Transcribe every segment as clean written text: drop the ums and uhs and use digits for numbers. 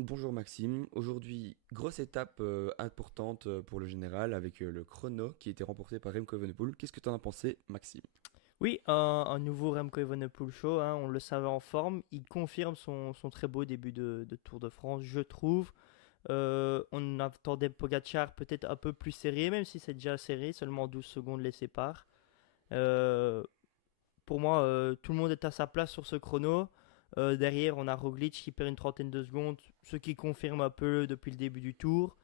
Donc bonjour Maxime, aujourd'hui grosse étape importante pour le général avec le chrono qui a été remporté par Remco Evenepoel. Qu'est-ce que tu en as pensé Maxime? Oui, un nouveau Remco Evenepoel show, hein, on le savait en forme. Il confirme son très beau début de Tour de France, je trouve. On attendait Pogacar peut-être un peu plus serré, même si c'est déjà serré, seulement 12 secondes les séparent. Euh, pour moi, tout le monde est à sa place sur ce chrono. Derrière, on a Roglic qui perd une trentaine de secondes, ce qui confirme un peu depuis le début du tour.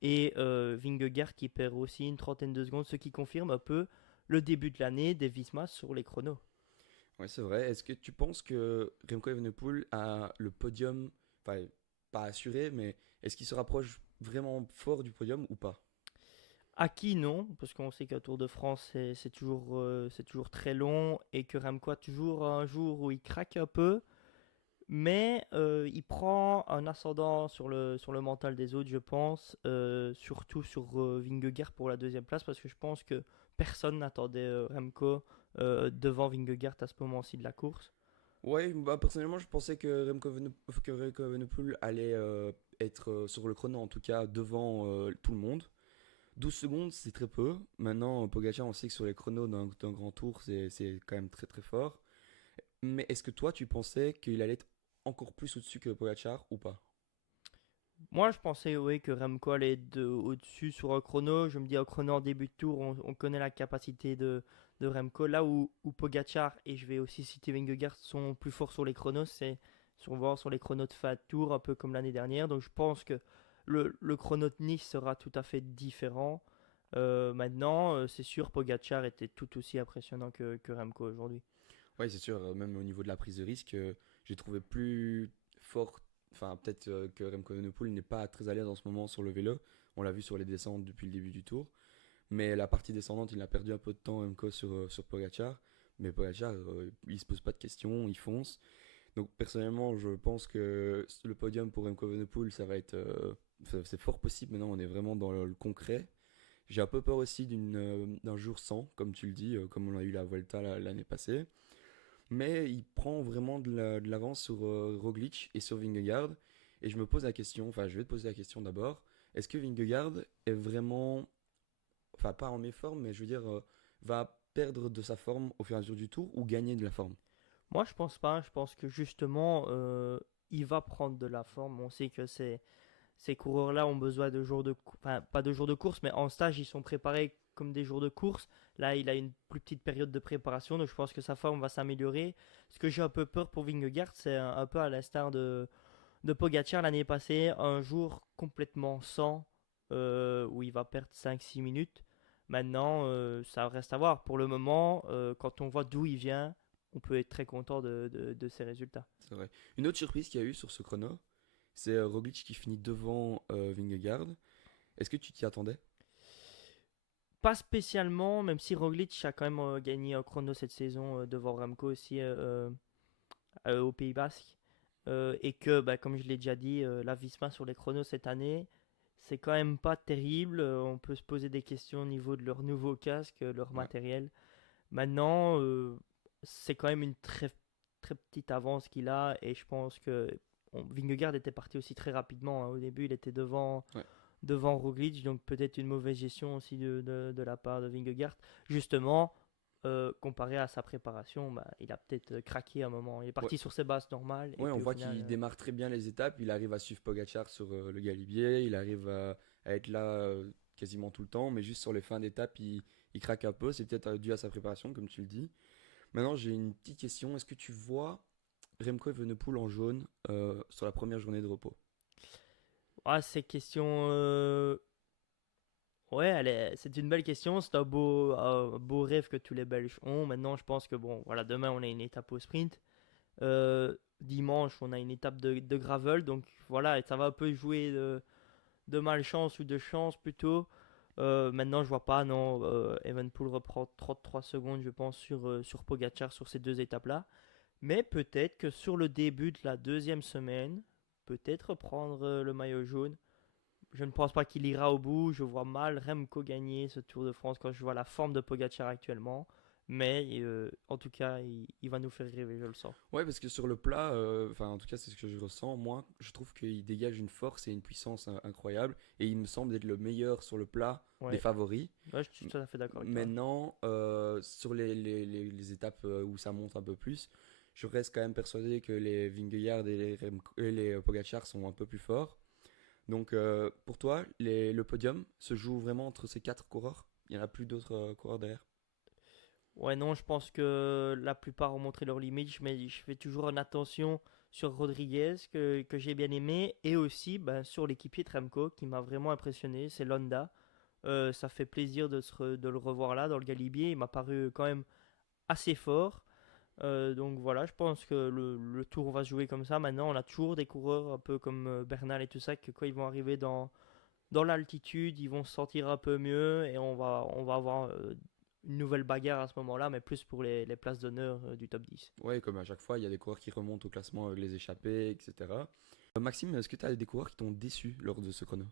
Et Vingegaard qui perd aussi une trentaine de secondes, ce qui confirme un peu le début de l'année des Visma sur les chronos. Ouais, c'est vrai. Est-ce que tu penses que Remco Evenepoel a le podium, enfin pas assuré, mais est-ce qu'il se rapproche vraiment fort du podium ou pas? Acquis, non, parce qu'on sait qu'un Tour de France, c'est toujours très long et que Remco a toujours un jour où il craque un peu, mais il prend un ascendant sur le mental des autres, je pense, surtout sur Vingegaard pour la deuxième place, parce que je pense que personne n'attendait Remco devant Vingegaard à ce moment-ci de la course. Ouais, bah personnellement je pensais que Remco Evenepoel allait être sur le chrono en tout cas devant tout le monde. 12 secondes, c'est très peu. Maintenant, Pogacar, on sait que sur les chronos d'un grand tour, c'est quand même très très fort. Mais est-ce que toi, tu pensais qu'il allait être encore plus au-dessus que Pogacar ou pas? Moi, je pensais oui, que Remco allait être au-dessus sur un chrono. Je me dis, un chrono en début de tour, on connaît la capacité de Remco. Là où Pogacar, et je vais aussi citer Vingegaard, sont plus forts sur les chronos, c'est sur les chronos de fin de tour, un peu comme l'année dernière. Donc je pense que le chrono de Nice sera tout à fait différent. Maintenant, c'est sûr, Pogacar était tout aussi impressionnant que Remco aujourd'hui. Oui, c'est sûr, même au niveau de la prise de risque, j'ai trouvé plus fort. Enfin, peut-être que Remco Evenepoel n'est pas très à l'aise en ce moment sur le vélo. On l'a vu sur les descentes depuis le début du tour. Mais la partie descendante, il a perdu un peu de temps, Remco, sur Pogacar. Mais Pogacar, il se pose pas de questions, il fonce. Donc personnellement, je pense que le podium pour Remco Evenepoel, ça va être, c'est fort possible. Maintenant, on est vraiment dans le concret. J'ai un peu peur aussi d'un jour sans, comme tu le dis, comme on a eu la Vuelta l'année passée. Mais il prend vraiment de l'avance sur Roglic et sur Vingegaard. Et je me pose la question, enfin je vais te poser la question d'abord. Est-ce que Vingegaard est vraiment, enfin pas en méforme, mais je veux dire, va perdre de sa forme au fur et à mesure du tour ou gagner de la forme? Moi, je pense pas. Je pense que justement, il va prendre de la forme. On sait que ces coureurs-là ont besoin de jours enfin, pas de jours de course, mais en stage, ils sont préparés comme des jours de course. Là, il a une plus petite période de préparation, donc je pense que sa forme va s'améliorer. Ce que j'ai un peu peur pour Vingegaard, c'est un peu à l'instar de Pogacar l'année passée, un jour complètement sans, où il va perdre 5 6 minutes. Maintenant, ça reste à voir. Pour le moment, quand on voit d'où il vient, on peut être très content de ses résultats. C'est vrai. Une autre surprise qu'il y a eu sur ce chrono, c'est Roglic qui finit devant Vingegaard. Est-ce que tu t'y attendais? Pas spécialement, même si Roglic a quand même gagné un chrono cette saison devant Remco aussi au Pays Basque. Et que, bah, comme je l'ai déjà dit, la Visma sur les chronos cette année, c'est quand même pas terrible. On peut se poser des questions au niveau de leur nouveau casque, leur Ouais. matériel. Maintenant, c'est quand même une très petite avance qu'il a. Et je pense que Vingegaard était parti aussi très rapidement, hein. Au début, il était Ouais. devant Roglic, donc peut-être une mauvaise gestion aussi de la part de Vingegaard. Justement, comparé à sa préparation, bah, il a peut-être craqué à un moment. Il est Ouais. parti sur ses bases normales et Ouais, on puis au voit final, qu'il démarre très bien les étapes. Il arrive à suivre Pogacar sur le Galibier. Il arrive à être là quasiment tout le temps. Mais juste sur les fins d'étape, il craque un peu. C'est peut-être dû à sa préparation, comme tu le dis. Maintenant, j'ai une petite question. Est-ce que tu vois Remco Evenepoel en jaune sur la première journée de repos? ah, ces questions, ouais, c'est une belle question. C'est un beau rêve que tous les Belges ont. Maintenant, je pense que bon, voilà, demain on a une étape au sprint. Dimanche, on a une étape de gravel. Donc voilà, et ça va un peu jouer de malchance ou de chance plutôt. Maintenant, je vois pas, non. Evenpool reprend 33 secondes, je pense, sur Pogacar sur ces deux étapes-là. Mais peut-être que sur le début de la deuxième semaine, peut-être prendre le maillot jaune. Je ne pense pas qu'il ira au bout. Je vois mal Remco gagner ce Tour de France quand je vois la forme de Pogacar actuellement. Mais en tout cas, il va nous faire rêver, je le sens. Ouais, parce que sur le plat, enfin en tout cas c'est ce que je ressens, moi je trouve qu'il dégage une force et une puissance incroyable, et il me semble être le meilleur sur le plat des Ouais, favoris. ouais, je suis tout à fait d'accord avec toi. Maintenant, sur les étapes où ça monte un peu plus, je reste quand même persuadé que les Vingegaard et les Pogacar sont un peu plus forts. Donc pour toi, le podium se joue vraiment entre ces quatre coureurs? Il n'y en a plus d'autres coureurs derrière? Ouais, non, je pense que la plupart ont montré leurs limites, mais je fais toujours une attention sur Rodriguez que j'ai bien aimé et aussi ben, sur l'équipier Tremco qui m'a vraiment impressionné, c'est Londa. Ça fait plaisir de le revoir là dans le Galibier, il m'a paru quand même assez fort. Donc voilà, je pense que le tour va se jouer comme ça. Maintenant, on a toujours des coureurs un peu comme Bernal et tout ça, que quand ils vont arriver dans l'altitude, ils vont se sentir un peu mieux et on va avoir une nouvelle bagarre à ce moment-là, mais plus pour les places d'honneur du top 10. Ouais, comme à chaque fois, il y a des coureurs qui remontent au classement avec les échappées, etc. Maxime, est-ce que tu as des coureurs qui t'ont déçu lors de ce chrono?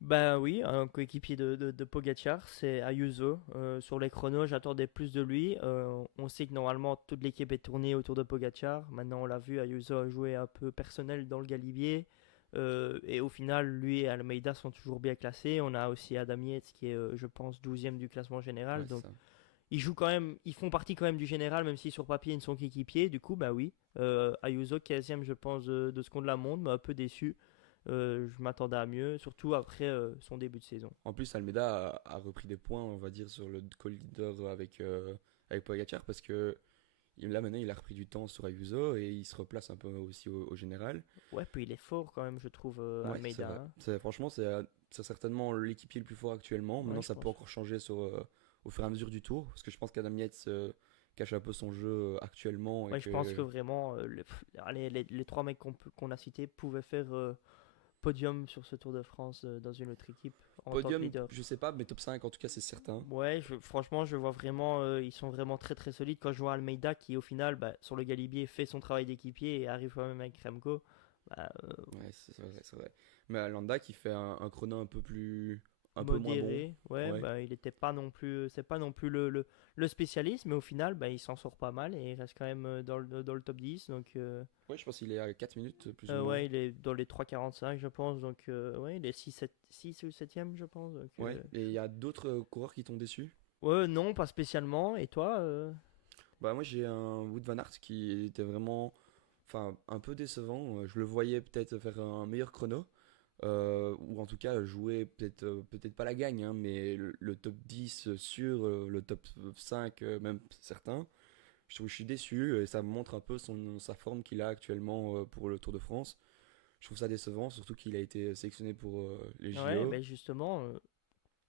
Ben oui, un coéquipier de Pogacar, c'est Ayuso. Sur les chronos, j'attendais plus de lui. On sait que normalement toute l'équipe est tournée autour de Pogacar. Maintenant, on l'a vu, Ayuso a joué un peu personnel dans le Galibier. Et au final, lui et Almeida sont toujours bien classés. On a aussi Adam Yates qui est, je pense, 12e du classement Ouais, général. c'est Donc, ça. ils jouent quand même, ils font partie quand même du général, même si sur papier ils ne sont qu'équipiers. Du coup, bah oui. Ayuso, 15e, je pense, de ce qu'on de la montre, mais un peu déçu. Je m'attendais à mieux, surtout après son début de saison. En plus, Almeida a repris des points, on va dire, sur le co-leader avec Pogacar, parce que là maintenant il a repris du temps sur Ayuso et il se replace un peu aussi au général. Ouais, puis il est fort quand même, je trouve, Ouais, c'est Almeida, vrai. hein. Franchement, c'est certainement l'équipier le plus fort actuellement. Ouais, Maintenant, je ça peut pense. encore changer au fur et à mesure du tour, parce que je pense qu'Adam Yates cache un peu son jeu actuellement et Ouais, je pense que que. vraiment, les trois mecs qu'on a cités pouvaient faire podium sur ce Tour de France dans une autre équipe en tant que Podium, leader. je sais pas, mais top 5 en tout cas, c'est certain. Ouais, franchement, je vois vraiment, ils sont vraiment très très solides. Quand je vois Almeida qui, au final, bah, sur le Galibier, fait son travail d'équipier et arrive quand même avec Remco, bah, Ouais, c'est vrai, c'est vrai. Mais Landa qui fait un chrono un peu moins bon. modéré. Ouais, Ouais. bah, il était pas non plus, c'est pas non plus le spécialiste, mais au final, bah, il s'en sort pas mal et il reste quand même dans le top 10. Donc, Ouais, je pense qu'il est à 4 minutes plus ou moins. ouais, il est dans les 3,45, je pense. Donc, ouais, il est 6 ou 7e, je pense. Donc, Ouais. Et il y a d'autres coureurs qui t'ont déçu? ouais, non, pas spécialement. Et toi Bah moi j'ai un Wood van Aert qui était vraiment, enfin un peu décevant. Je le voyais peut-être faire un meilleur chrono, ou en tout cas jouer peut-être pas la gagne, hein, mais le top 10 sur le top 5 même certains. Je suis déçu et ça montre un peu sa forme qu'il a actuellement pour le Tour de France. Je trouve ça décevant, surtout qu'il a été sélectionné pour les Ouais, JO. mais justement,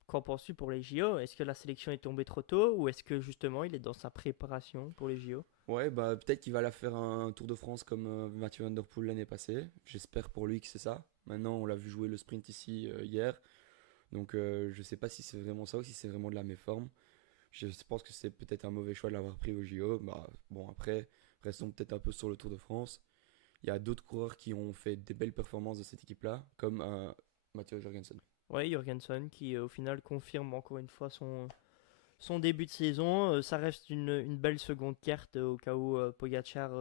qu'en penses-tu pour les JO? Est-ce que la sélection est tombée trop tôt ou est-ce que justement il est dans sa préparation pour les JO? Ouais, bah peut-être qu'il va la faire un Tour de France comme Mathieu Van Der Poel l'année passée. J'espère pour lui que c'est ça. Maintenant, on l'a vu jouer le sprint ici hier, donc je sais pas si c'est vraiment ça ou si c'est vraiment de la méforme. Je pense que c'est peut-être un mauvais choix de l'avoir pris au JO. Bah bon, après, restons peut-être un peu sur le Tour de France. Il y a d'autres coureurs qui ont fait des belles performances de cette équipe-là, comme Matteo Jorgensen. Ouais, Jorgensen qui au final confirme encore une fois son début de saison. Ça reste une belle seconde carte au cas où Pogacar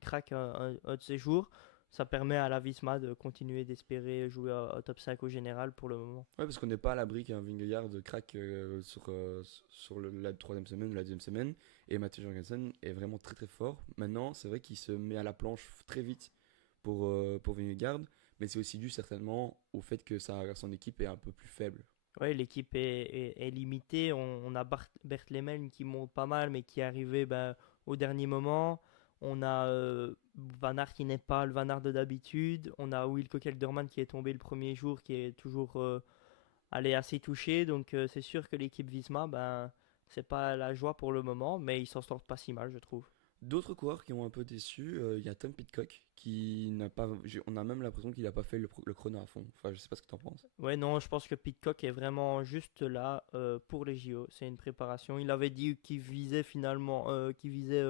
craque un de ses jours. Ça permet à la Visma de continuer d'espérer jouer au top 5 au général pour le moment. Ouais, parce qu'on n'est pas à l'abri qu'un Vingegaard craque sur la troisième semaine ou la deuxième semaine. Et Mathieu Jorgensen est vraiment très très fort. Maintenant, c'est vrai qu'il se met à la planche très vite pour Vingegaard, mais c'est aussi dû certainement au fait que son équipe est un peu plus faible. Ouais, l'équipe est limitée. On a Bert Lehmann qui monte pas mal, mais qui est arrivé ben, au dernier moment. On a Van Aert qui n'est pas le Van Aert de d'habitude. On a Wilco Kelderman qui est tombé le premier jour, qui est toujours allé assez touché. Donc c'est sûr que l'équipe Visma, ben, c'est pas la joie pour le moment, mais ils s'en sortent pas si mal, je trouve. D'autres coureurs qui ont un peu déçu, il y a Tom Pitcock qui n'a pas. On a même l'impression qu'il n'a pas fait le chrono à fond. Enfin, je sais pas ce que tu en penses. Ouais, non, je pense que Pitcock est vraiment juste là pour les JO. C'est une préparation. Il avait dit qu'il visait finalement, qu'il visait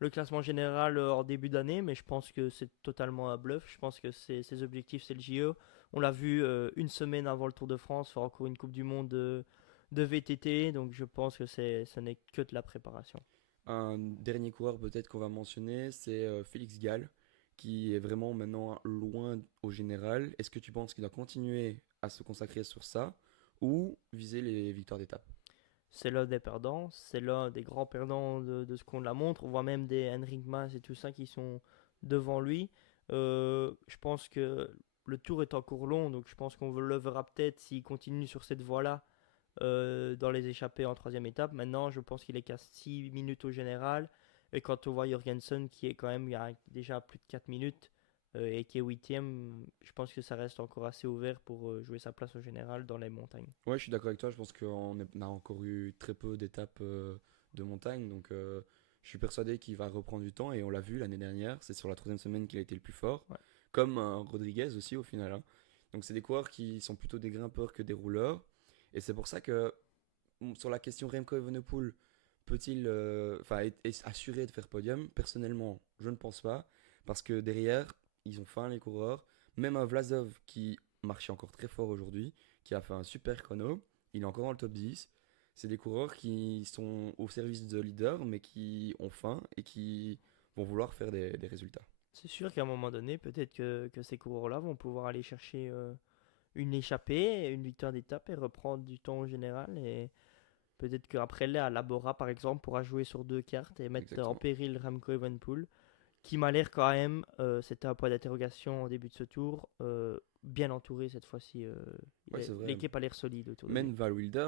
le classement général en début d'année, mais je pense que c'est totalement un bluff. Je pense que ses objectifs, c'est le JO. On l'a vu une semaine avant le Tour de France faire encore une Coupe du Monde de VTT, donc je pense que ce n'est que de la préparation. Un dernier coureur peut-être qu'on va mentionner, c'est Félix Gall, qui est vraiment maintenant loin au général. Est-ce que tu penses qu'il doit continuer à se consacrer sur ça ou viser les victoires d'étape? C'est l'un des perdants, c'est l'un des grands perdants de ce qu'on la montre. On voit même des Henrik Mas et tout ça qui sont devant lui. Je pense que le tour est encore long, donc je pense qu'on le verra peut-être s'il continue sur cette voie-là dans les échappées en troisième étape. Maintenant, je pense qu'il est qu'à 6 minutes au général. Et quand on voit Jorgensen qui est quand même il y a déjà plus de 4 minutes et qui est huitième, je pense que ça reste encore assez ouvert pour jouer sa place au général dans les montagnes. Ouais, je suis d'accord avec toi. Je pense qu'on a encore eu très peu d'étapes de montagne. Donc, je suis persuadé qu'il va reprendre du temps. Et on l'a vu l'année dernière. C'est sur la troisième semaine qu'il a été le plus fort. Ouais. Comme Rodriguez aussi, au final, hein. Donc, c'est des coureurs qui sont plutôt des grimpeurs que des rouleurs. Et c'est pour ça que, sur la question Remco Evenepoel, peut-il être assuré de faire podium? Personnellement, je ne pense pas. Parce que derrière, ils ont faim, les coureurs. Même un Vlasov qui marchait encore très fort aujourd'hui, qui a fait un super chrono. Il est encore dans le top 10. C'est des coureurs qui sont au service de leaders, mais qui ont faim et qui vont vouloir faire des résultats. C'est sûr qu'à un moment donné, peut-être que ces coureurs-là vont pouvoir aller chercher une échappée, une victoire d'étape et reprendre du temps au général. Et peut-être qu'après, là, Labora, par exemple, pourra jouer sur deux cartes et mettre en Exactement. péril Remco Evenepoel, qui m'a l'air quand même, c'était un point d'interrogation au début de ce tour, bien entouré cette fois-ci. Ouais, c'est vrai. L'équipe a l'air solide autour de Même lui. Val Wilder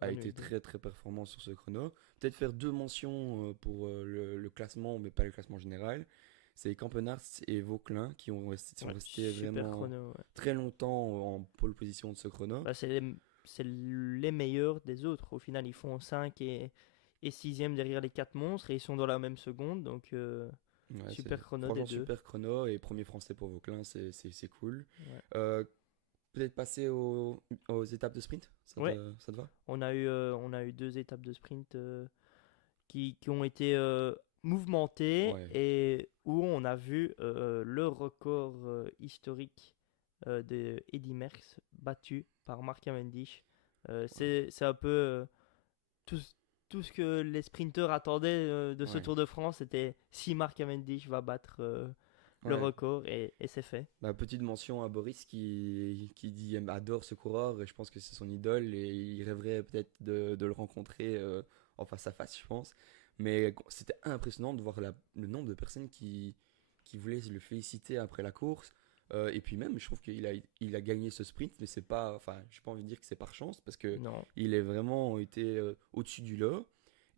a Van été Wilder. très très performant sur ce chrono. Peut-être faire deux mentions pour le classement, mais pas le classement général. C'est Campenarts et Vauquelin qui sont Ouais, restés super vraiment chrono. Ouais. très longtemps en pole position de ce chrono. Bah, c'est les meilleurs des autres. Au final, ils font 5 et 6 derrière les 4 monstres et ils sont dans la même seconde. Donc, Ouais, c'est super chrono des franchement deux. super chrono et premier français pour Vauquelin, c'est cool. Ouais. Euh, Peut-être passer aux étapes de sprint, Ouais, ça te va? on a eu deux étapes de sprint qui ont été mouvementées Ouais. et où on a vu le record historique de Eddy Merckx battu par Mark Cavendish. C'est un peu tout, tout ce que les sprinteurs attendaient de ce Ouais. Tour de France, c'était si Mark Cavendish va battre le Ouais. record et c'est fait. Bah, petite mention à Boris adore ce coureur et je pense que c'est son idole et il rêverait peut-être de le rencontrer en face à face, je pense. Mais c'était impressionnant de voir le nombre de personnes qui voulaient le féliciter après la course. Et puis même, je trouve il a gagné ce sprint, mais c'est pas, enfin, j'ai pas envie de dire que c'est par chance parce que Non. il est vraiment été au-dessus du lot.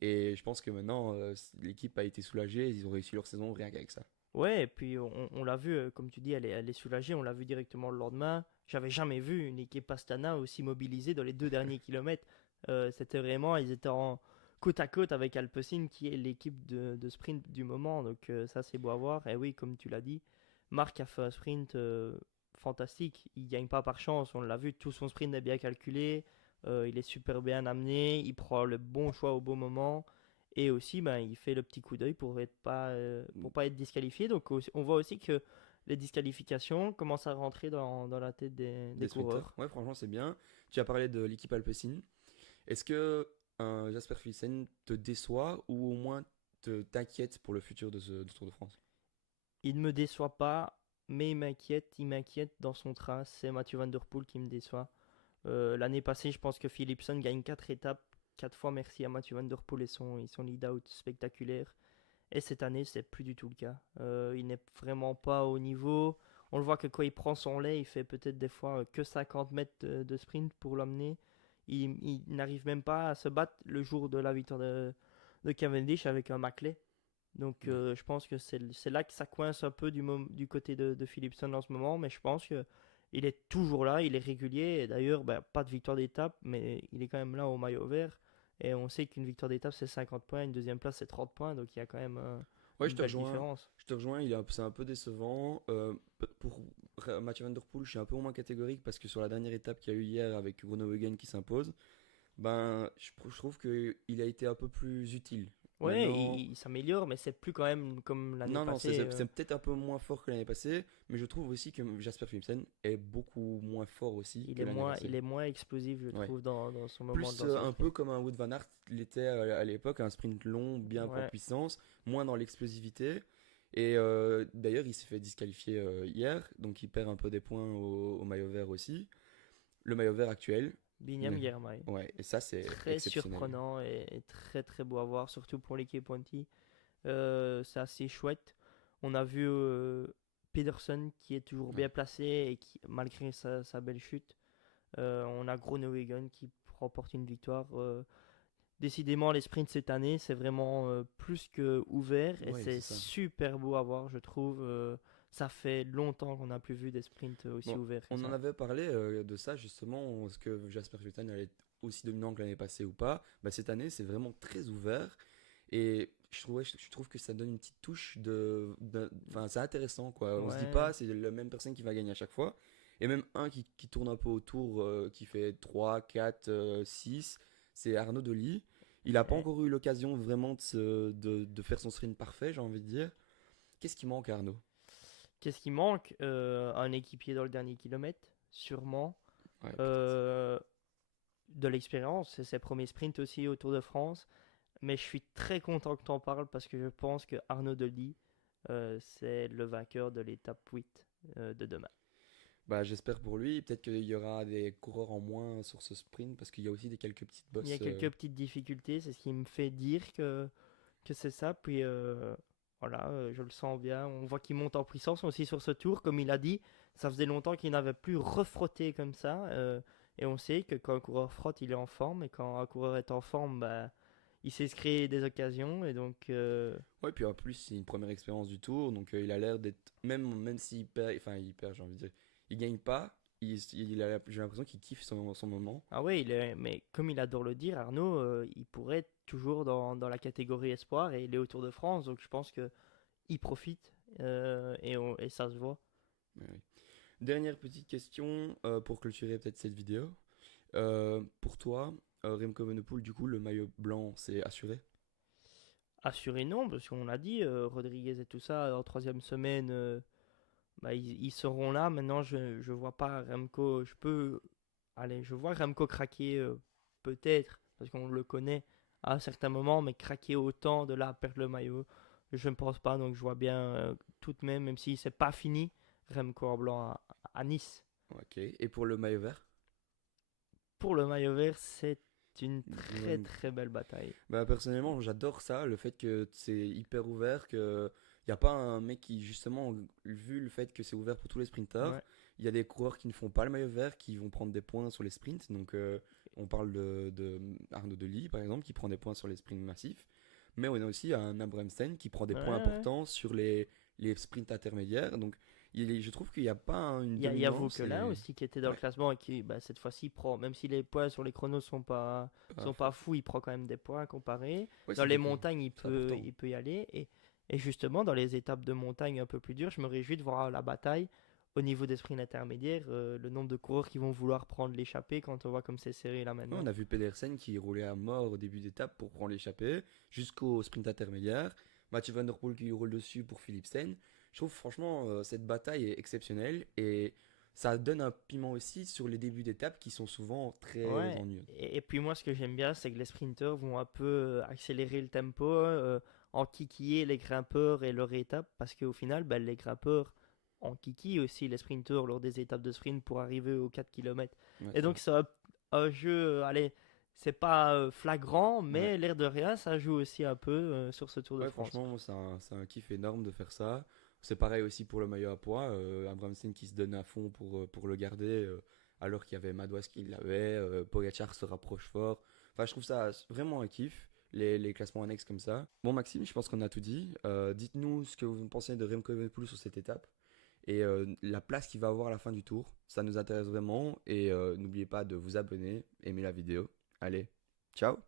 Et je pense que maintenant, l'équipe a été soulagée, ils ont réussi leur saison rien qu'avec ça. Ouais, et puis on l'a vu, comme tu dis, elle est soulagée, on l'a vu directement le lendemain. J'avais jamais vu une équipe Astana aussi mobilisée dans les deux derniers kilomètres. C'était vraiment, ils étaient en côte à côte avec Alpecin, qui est l'équipe de sprint du moment. Donc ça, c'est beau à voir. Et oui, comme tu l'as dit, Marc a fait un sprint fantastique. Il gagne pas par chance, on l'a vu, tout son sprint est bien calculé. Il est super bien amené, il prend le bon choix au bon moment. Et aussi, ben, il fait le petit coup d'œil pour pas être disqualifié. Donc, on voit aussi que les disqualifications commencent à rentrer dans la tête des Des sprinters. coureurs. Ouais, franchement, c'est bien. Tu as parlé de l'équipe Alpecin. Est-ce que Jasper Philipsen te déçoit ou au moins t'inquiète pour le futur de ce Tour de France? Il ne me déçoit pas, mais il m'inquiète dans son train. C'est Mathieu Van Der Poel qui me déçoit. L'année passée, je pense que Philipsen gagne 4 étapes. 4 fois merci à Mathieu Van Der Poel et son lead-out spectaculaire. Et cette année, c'est plus du tout le cas. Il n'est vraiment pas au niveau. On le voit que quand il prend son lait, il fait peut-être des fois que 50 mètres de sprint pour l'emmener. Il n'arrive même pas à se battre le jour de la victoire de Cavendish avec un Maclay. Donc Ouais. je pense que c'est là que ça coince un peu du côté de Philipson en ce moment. Mais je pense que il est toujours là, il est régulier. Et d'ailleurs, ben, pas de victoire d'étape, mais il est quand même là au maillot vert. Et on sait qu'une victoire d'étape, c'est 50 points, une deuxième place, c'est 30 points. Donc il y a quand même Ouais, une belle différence. je te rejoins, c'est un peu décevant. Pour Mathieu Van Der Poel, je suis un peu moins catégorique parce que sur la dernière étape qu'il y a eu hier avec Groenewegen qui s'impose, ben, je trouve qu'il a été un peu plus utile. Ouais, Maintenant, il s'améliore, mais c'est plus quand même comme l'année non, passée. c'est peut-être un peu moins fort que l'année passée, mais je trouve aussi que Jasper Philipsen est beaucoup moins fort aussi que l'année Il passée. est moins explosif, je Ouais. trouve, dans son moment Plus dans ses un peu sprints. comme un Wood Van Aert l'était à l'époque, un sprint long, bien en Ouais, puissance, moins dans l'explosivité. Et d'ailleurs, il s'est fait disqualifier hier, donc il perd un peu des points au maillot vert aussi. Le maillot vert actuel, Binyam mais Girmay. ouais, et ça c'est Très exceptionnel. surprenant et très très beau à voir, surtout pour l'équipe Ponty. C'est assez chouette. On a vu Pedersen qui est toujours Ouais. bien placé et qui, malgré sa belle chute, on a Groenewegen qui remporte une victoire. Décidément, les sprints cette année, c'est vraiment plus que ouvert et Ouais, c'est c'est ça. super beau à voir, je trouve. Ça fait longtemps qu'on n'a plus vu des sprints aussi Bon, ouverts que on en ça. avait parlé de ça justement, est-ce que Jasper Philipsen allait être aussi dominant que l'année passée ou pas? Bah, cette année, c'est vraiment très ouvert. Et je trouve que ça donne une petite touche enfin, c'est intéressant, quoi. On se dit Ouais, pas, c'est la même personne qui va gagner à chaque fois. Et même un qui tourne un peu autour, qui fait 3 4 6 c'est Arnaud Delis. Il n'a pas ouais. encore eu l'occasion vraiment de faire son sprint parfait, j'ai envie de dire. Qu'est-ce qui manque à Arnaud? Qu'est-ce qui manque? Un équipier dans le dernier kilomètre, sûrement. Ouais, peut-être. Euh, de l'expérience, c'est ses premiers sprints aussi au Tour de France. Mais je suis très content que tu en parles parce que je pense que Arnaud Delis, c'est le vainqueur de l'étape 8 de demain. Bah, j'espère pour lui. Peut-être qu'il y aura des coureurs en moins sur ce sprint parce qu'il y a aussi des quelques petites Il y a bosses. quelques petites difficultés, c'est ce qui me fait dire que c'est ça. Puis voilà, je le sens bien. On voit qu'il monte en puissance aussi sur ce tour. Comme il a dit, ça faisait longtemps qu'il n'avait plus refrotté comme ça. Et on sait que quand un coureur frotte, il est en forme. Et quand un coureur est en forme, bah, il sait se créer des occasions. Et donc, Ouais, puis en plus, c'est une première expérience du tour, donc il a l'air d'être. Même s'il perd, enfin, il perd, j'ai envie de dire. Il gagne pas, j'ai l'impression qu'il kiffe son moment. ah ouais, mais comme il adore le dire, Arnaud, il pourrait être toujours dans la catégorie espoir et il est au Tour de France. Donc je pense que il profite et ça se voit. Ouais, ouais. Dernière petite question pour clôturer peut-être cette vidéo. Pour toi, Remco Evenepoel, du coup, le maillot blanc, c'est assuré? Assuré non, parce qu'on l'a dit, Rodriguez et tout ça, en troisième semaine, bah, ils seront là. Maintenant, je vois pas Remco. Allez, je vois Remco craquer peut-être, parce qu'on le connaît à un certain moment, mais craquer autant de là à perdre le maillot, je ne pense pas. Donc je vois bien tout de même, même si c'est pas fini, Remco en blanc à Nice. Ok. Et pour le maillot vert? Pour le maillot vert, c'est une très Ouais. très belle bataille. Bah, personnellement, j'adore ça, le fait que c'est hyper ouvert, que il n'y a pas un mec qui, justement, vu le fait que c'est ouvert pour tous les sprinteurs, Ouais. il y a des coureurs qui ne font pas le maillot vert, qui vont prendre des points sur les sprints. Donc, on parle de Arnaud Delis, par exemple, qui prend des points sur les sprints massifs. Mais on a aussi un Abrahamsen qui prend des Ouais, points ouais. importants sur les sprints intermédiaires. Donc, je trouve qu'il n'y a pas une Il y a dominance. Vauquelin Et... aussi qui était dans le Ouais, classement et qui, bah, cette fois-ci, prend, même si les points sur les chronos à sont fond. pas fous, il prend quand même des points comparés. Ouais, Dans c'est les beaucoup. montagnes, C'est important. il peut y aller. Et justement, dans les étapes de montagne un peu plus dures, je me réjouis de voir la bataille au niveau des sprints intermédiaires, le nombre de coureurs qui vont vouloir prendre l'échappée quand on voit comme c'est serré là Ouais, maintenant. on a vu Pedersen qui roulait à mort au début d'étape pour prendre l'échappée jusqu'au sprint intermédiaire. Mathieu Van Der Poel qui roule dessus pour Philipsen. Je trouve franchement cette bataille est exceptionnelle et ça donne un piment aussi sur les débuts d'étape qui sont souvent très Ouais, ennuyeux. et puis moi ce que j'aime bien c'est que les sprinteurs vont un peu accélérer le tempo, enquiquiller les grimpeurs et leur étape parce qu'au final ben, les grimpeurs enquiquillent aussi les sprinteurs lors des étapes de sprint pour arriver aux 4 kilomètres. Ouais, Et c'est donc vrai. c'est un jeu, allez, c'est pas flagrant Ouais. mais l'air de rien ça joue aussi un peu sur ce Tour de Ouais, France. franchement, moi, c'est un kiff énorme de faire ça. C'est pareil aussi pour le maillot à pois. Abrahamsen qui se donne à fond pour le garder, alors qu'il y avait Madouas qui l'avait. Pogacar se rapproche fort. Enfin, je trouve ça vraiment un kiff, les classements annexes comme ça. Bon, Maxime, je pense qu'on a tout dit. Dites-nous ce que vous pensez de Remco Evenepoel sur cette étape et la place qu'il va avoir à la fin du tour. Ça nous intéresse vraiment. Et n'oubliez pas de vous abonner, aimer la vidéo. Allez, ciao!